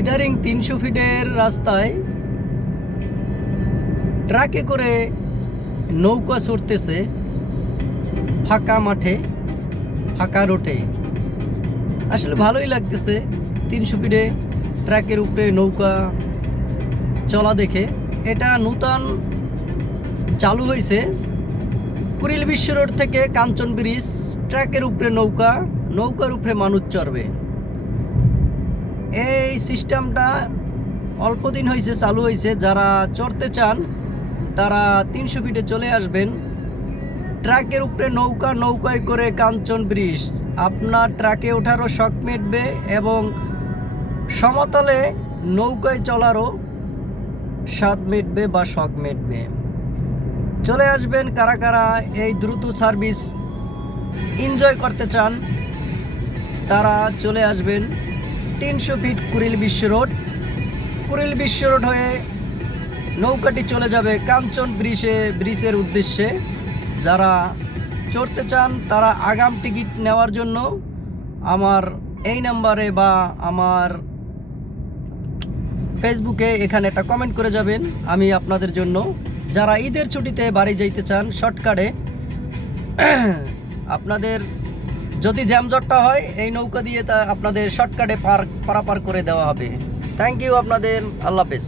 ইদারিং 300 ফিটের রাস্তায় ট্রাকে করে নৌকা চড়তেছে ফাঁকা মাঠে, ফাঁকা রোডে। আসলে ভালোই লাগতেছে 300 ফিটে ট্রাকের উপরে নৌকা চলা দেখে। এটা নূতন চালু হয়েছে কুড়িল বিশ্ব রোড থেকে কাঞ্চন ব্রিজ। ট্রাকের উপরে নৌকার উপরে মানুষ চড়বে। এই সিস্টেমটা অল্প দিন হয়েছে চালু হয়েছে। যারা চড়তে চান তারা 300 ফিটে চলে আসবেন। ট্রাকের উপরে নৌকায় করে কাঞ্চন ব্রিজ। আপনার ট্রাকে ওঠারও শখ মিটবে এবং সমতলে নৌকায় চলারও স্বাদ মিটবে বা শখ মিটবে। চলে আসবেন কারা কারা এই দ্রুত সার্ভিস এনজয় করতে চান তারা চলে আসবেন 300 ফিট কুড়িল বিশ্ব রোড। কুড়িল বিশ্ব রোড হয়ে নৌকাটি চলে যাবে কাঞ্চন ব্রিজের উদ্দেশ্যে। যারা চড়তে চান তারা আগাম টিকিট নেওয়ার জন্য আমার এই নাম্বারে বা আমার ফেসবুকে এখানে একটা কমেন্ট করে যাবেন। আমি আপনাদের জন্য, যারা ঈদের ছুটিতে বাড়ি যাইতে চান শর্টকাটে, আপনাদের যদি জ্যামজটটা হয় এই নৌকা দিয়ে তা আপনাদের শর্টকাটে পারাপার করে দেওয়া হবে। থ্যাংক ইউ আপনাদের। আল্লাহ হাফেজ।